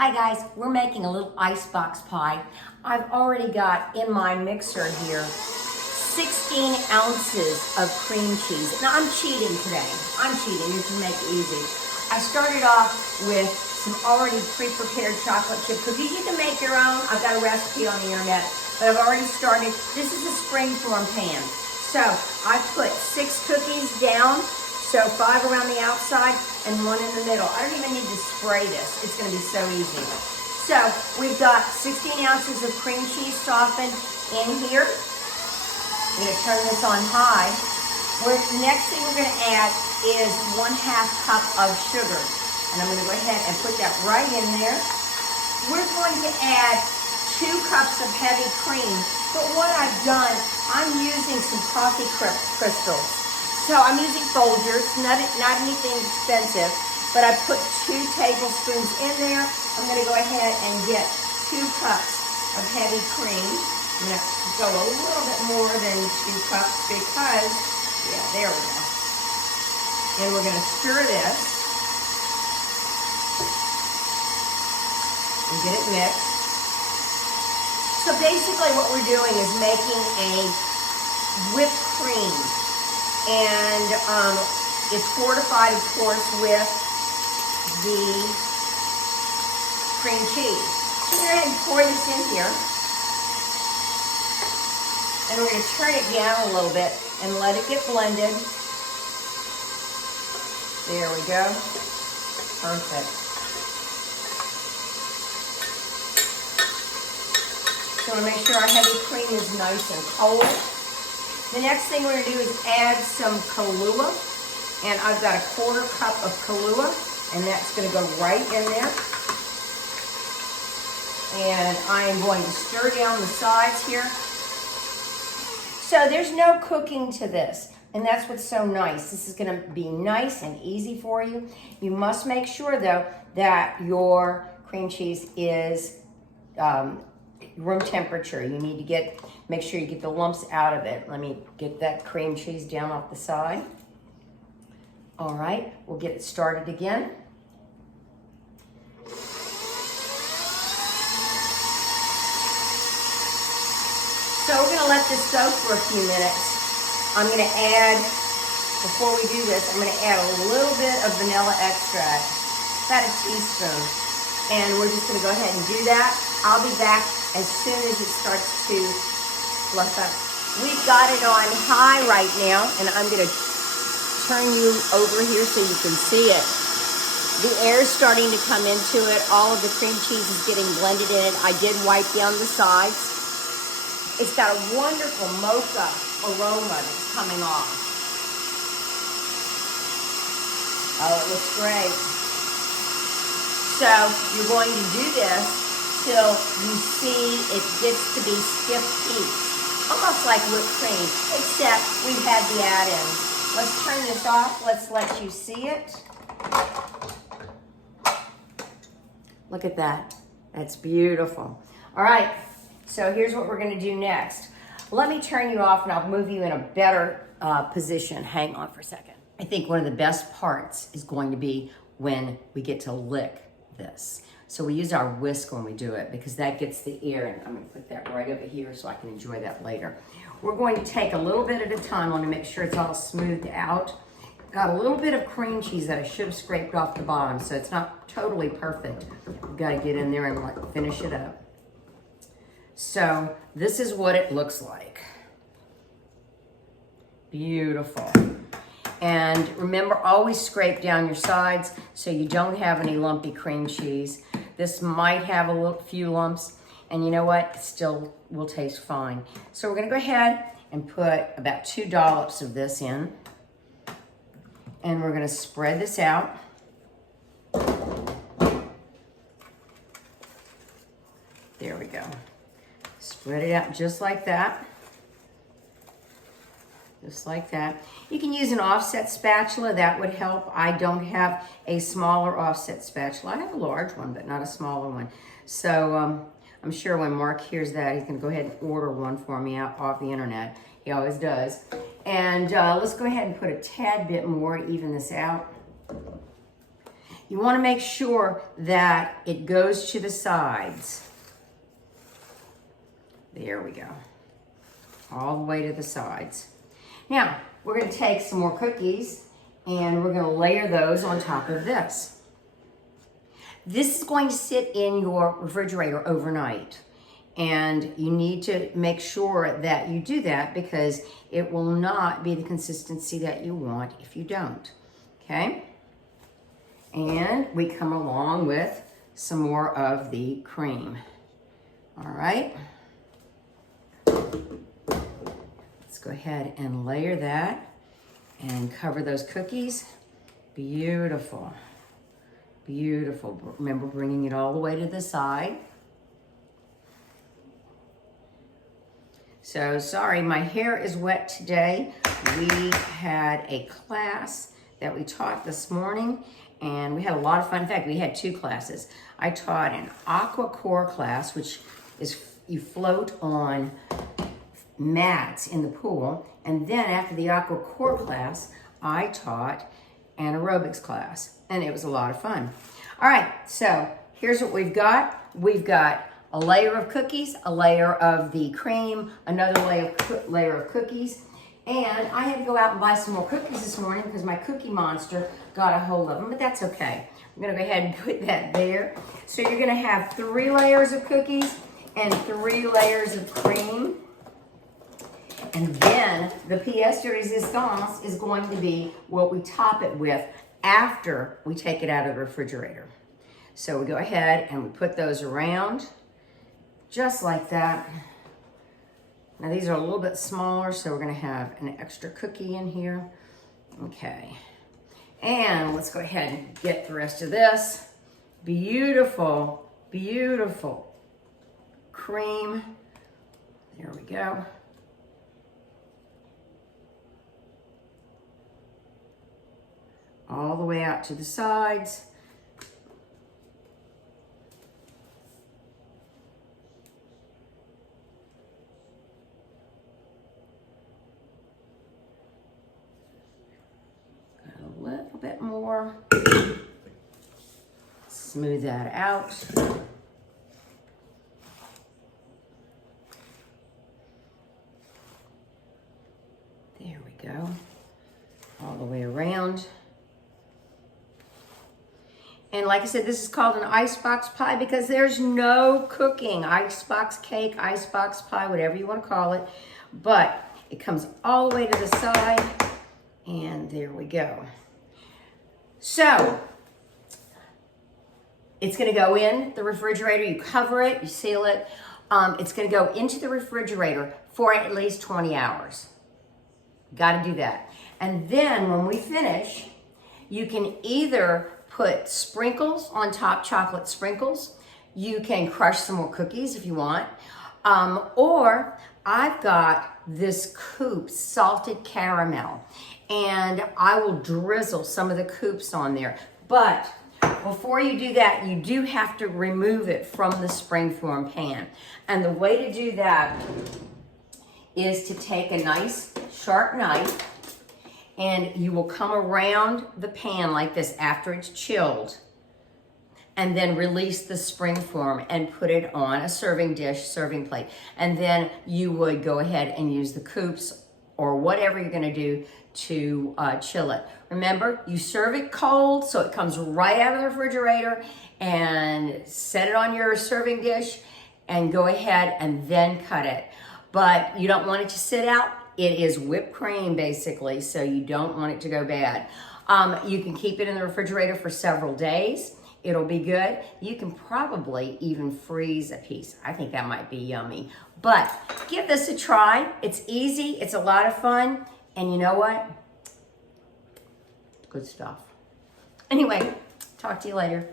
Hi guys, we're making a little icebox pie. I've already got in my mixer here 16 ounces of cream cheese. Now I'm cheating today. I'm cheating, you can make it easy. I started off with some already pre-prepared chocolate chip cookies. You can make your own. I've got a recipe on the internet, but I've already started. This is a springform pan. So I put 6 cookies down. So 5 around the outside and 1 in the middle. I don't even need to spray this. It's gonna be so easy. So we've got 16 ounces of cream cheese softened in here. I'm gonna turn this on high. Next thing we're gonna add is 1/2 cup of sugar. And I'm gonna go ahead and put that right in there. We're going to add 2 cups of heavy cream. But what I've done, I'm using some coffee crystals. So I'm using Folgers, not anything expensive, but I put 2 tablespoons in there. I'm gonna go ahead and get 2 cups of heavy cream. I'm gonna go a little bit more than 2 cups because, yeah, there we go. And we're gonna stir this and get it mixed. So basically what we're doing is making a whipped cream. And it's fortified, of course, with the cream cheese. So we're going to go ahead and pour this in here. And we're going to turn it down a little bit and let it get blended. There we go. Perfect. So I want to make sure our heavy cream is nice and cold. The next thing we're going to do is add some Kahlua, and I've got 1/4 cup of Kahlua, and that's going to go right in there. And I am going to stir down the sides here. So there's no cooking to this, and that's what's so nice. This is going to be nice and easy for you. You must make sure, though, that your cream cheese is room temperature. You need to make sure you get the lumps out of it. Let me get that cream cheese down off the side. All right, we'll get it started again. So we're gonna let this soak for a few minutes. I'm gonna add, before we do this, I'm gonna add a little bit of vanilla extract, about a teaspoon. And we're just gonna go ahead and do that. I'll be back as soon as it starts to fluff up. We've got it on high right now, and I'm gonna turn you over here so you can see it. The air is starting to come into it. All of the cream cheese is getting blended in it. I did wipe down the sides. It's got a wonderful mocha aroma that's coming off. Oh, it looks great. So you're going to do this till you see it gets to be stiff peaks, almost like whipped cream, except we've had the add-ins. Let's turn this off. Let's let you see it. Look at that. That's beautiful. All right, so here's what we're gonna do next. Let me turn you off and I'll move you in a better position. Hang on for a second. I think one of the best parts is going to be when we get to lick this. So we use our whisk when we do it because that gets the air, and I'm gonna put that right over here so I can enjoy that later. We're going to take a little bit at a time. I wanna make sure it's all smoothed out. Got a little bit of cream cheese that I should have scraped off the bottom, so it's not totally perfect. We've gotta get in there and finish it up. So this is what it looks like. Beautiful. And remember, always scrape down your sides so you don't have any lumpy cream cheese. This might have a few lumps, and you know what? It still will taste fine. So we're gonna go ahead and put about 2 dollops of this in. And we're gonna spread this out. There we go. Spread it out just like that. Just like that. You can use an offset spatula, that would help. I don't have a smaller offset spatula. I have a large one, but not a smaller one. So I'm sure when Mark hears that, he's gonna go ahead and order one for me off the internet. He always does. And let's go ahead and put a tad bit more, even this out. You want to make sure that it goes to the sides. There we go. All the way to the sides. Now, we're going to take some more cookies and we're going to layer those on top of this. This is going to sit in your refrigerator overnight. And you need to make sure that you do that because it will not be the consistency that you want if you don't. Okay? And we come along with some more of the cream. All right? Let's go ahead and layer that and cover those cookies. Beautiful. Beautiful. Remember bringing it all the way to the side. So sorry, my hair is wet today. We had a class that we taught this morning and we had a lot of fun. In fact, we had 2 classes. I taught an aqua core class, which is you float on mats in the pool. And then after the aqua core class, I taught an aerobics class and it was a lot of fun. All right, so here's what we've got. We've got a layer of cookies, a layer of the cream, another layer of cookies. And I had to go out and buy some more cookies this morning because my cookie monster got a hold of them, but that's okay. I'm gonna go ahead and put that there. So you're gonna have 3 layers of cookies and 3 layers of cream. And then the pièce de résistance is going to be what we top it with after we take it out of the refrigerator. So we go ahead and we put those around. Just like that. Now these are a little bit smaller, so we're gonna have an extra cookie in here. Okay. And let's go ahead and get the rest of this. Beautiful, beautiful cream. There we go. All the way out to the sides. Bit more. Smooth that out. There we go. All the way around. And like I said, this is called an icebox pie because there's no cooking. Icebox cake, icebox pie, whatever you want to call it. But it comes all the way to the side. And there we go. So, it's going to go in the refrigerator. You cover it, you seal it. It's going to go into the refrigerator for at least 20 hours. Got to do that. And then when we finish, you can either put sprinkles on top, chocolate sprinkles. You can crush some more cookies if you want. Or I've got this coupe salted caramel. And I will drizzle some of the coupes on there. But before you do that, you do have to remove it from the springform pan. And the way to do that is to take a nice sharp knife and you will come around the pan like this after it's chilled and then release the springform and put it on a serving dish, serving plate. And then you would go ahead and use the coupes or whatever you're gonna do to chill it. Remember, you serve it cold so it comes right out of the refrigerator and set it on your serving dish and go ahead and then cut it. But you don't want it to sit out. It is whipped cream basically, so you don't want it to go bad. You can keep it in the refrigerator for several days. It'll be good. You can probably even freeze a piece. I think that might be yummy. But give this a try. It's easy, it's a lot of fun. And you know what? Good stuff. Anyway, talk to you later.